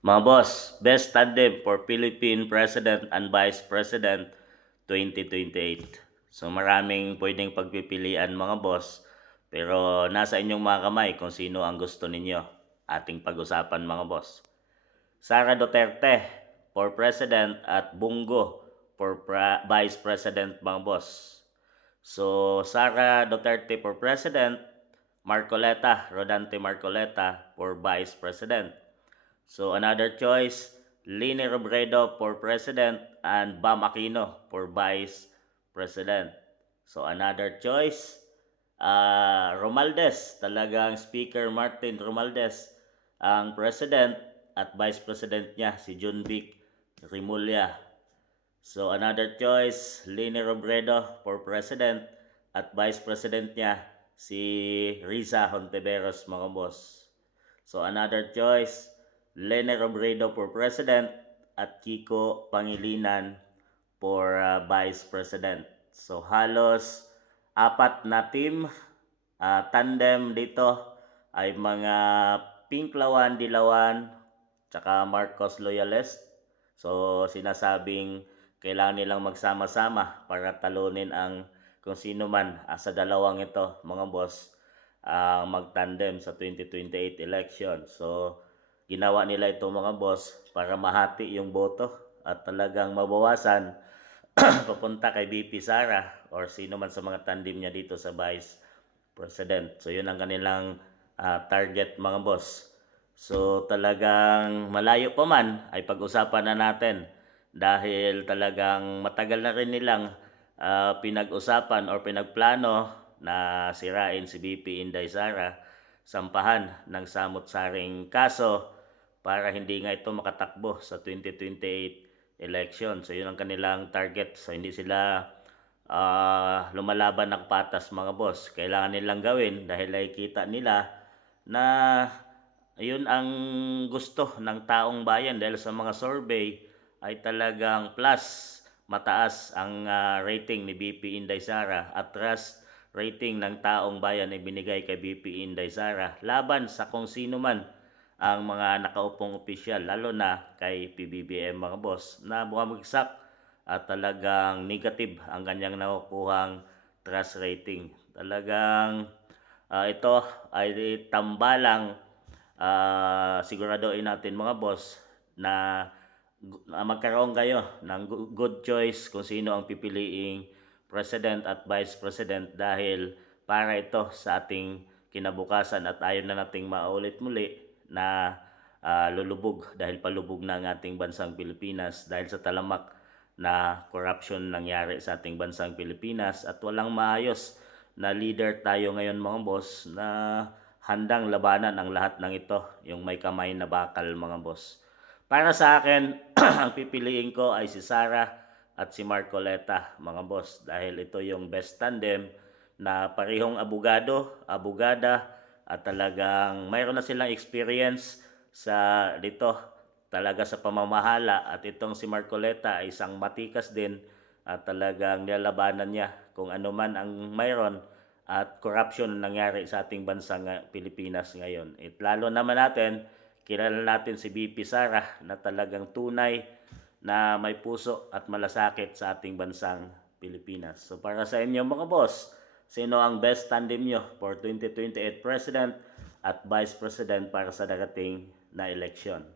Mga boss, best tandem for Philippine President and Vice President 2028. So maraming pwedeng pagpipilian mga boss, pero nasa inyong mga kamay kung sino ang gusto ninyo ating pag-usapan mga boss. Sara Duterte for President at Bungo for Vice President mga boss. So Sara Duterte for President, Marcoleta, Rodante Marcoleta for Vice President. So another choice, Lini Robredo for President and Bam Aquino for Vice President. So another choice, Romualdez, talagang Speaker Martin Romualdez ang President at Vice President niya si Junvic Rimulya. So another choice, Lini Robredo for President at Vice President niya si Riza Hontiveros mga boss. So another choice, Lene Robredo for President at Kiko Pangilinan for Vice President. So halos apat na team, tandem dito ay mga Pinklawan, Dilawan, tsaka Marcos Loyalist. So sinasabing kailangan nilang magsama-sama para talunin ang kung sino man sa dalawang ito mga boss magtandem sa 2028 election. So ginawa nila ito mga boss para mahati yung boto at talagang mabawasan papunta kay VP Sara or sino man sa mga tandem niya dito sa Vice President. So yun ang kanilang target mga boss. So talagang malayo pa man ay pag-usapan na natin dahil talagang matagal na rin nilang pinag-usapan or pinagplano na sirain si VP Inday Sara, sampahan ng samot-saring kaso para hindi nga ito makatakbo sa 2028 election. So yun ang kanilang target. So hindi sila lumalaban ng patas mga boss. Kailangan nilang gawin dahil nakikita nila na yun ang gusto ng taong bayan dahil sa mga survey ay talagang plus mataas ang rating ni BP Inday Sara at trust rating ng taong bayan ay binigay kay BP Inday Sara laban sa kung sino man ang mga nakaupong opisyal lalo na kay PBBM mga boss na bumagsak at talagang negative ang kanyang nakukuhang trust rating. Talagang ito ay tambalang siguraduhin natin mga boss na magkaroon kayo ng good choice kung sino ang pipiliing president at vice president dahil para ito sa ating kinabukasan at ayaw na nating maulit muli na lulubog dahil palubog na ang ating bansang Pilipinas dahil sa talamak na corruption nangyari sa ating bansang Pilipinas at walang maayos na leader tayo ngayon mga boss na handang labanan ang lahat ng ito, yung may kamay na bakal mga boss. Para sa akin, ang pipiliin ko ay si Sara at si Marcoleta mga boss dahil ito yung best tandem na parehong abogada at talagang mayroon na silang experience sa dito talaga sa pamamahala at itong si Marcoleta ay isang matikas din at talagang nilalabanan niya kung ano man ang mayroon at corruption nangyari sa ating bansang Pilipinas ngayon. At lalo naman natin, kilala natin si BP Sara na talagang tunay na may puso at malasakit sa ating bansang Pilipinas. So para sa inyo mga boss, sino ang best tandem nyo for 2028 President at Vice President para sa darating na eleksyon?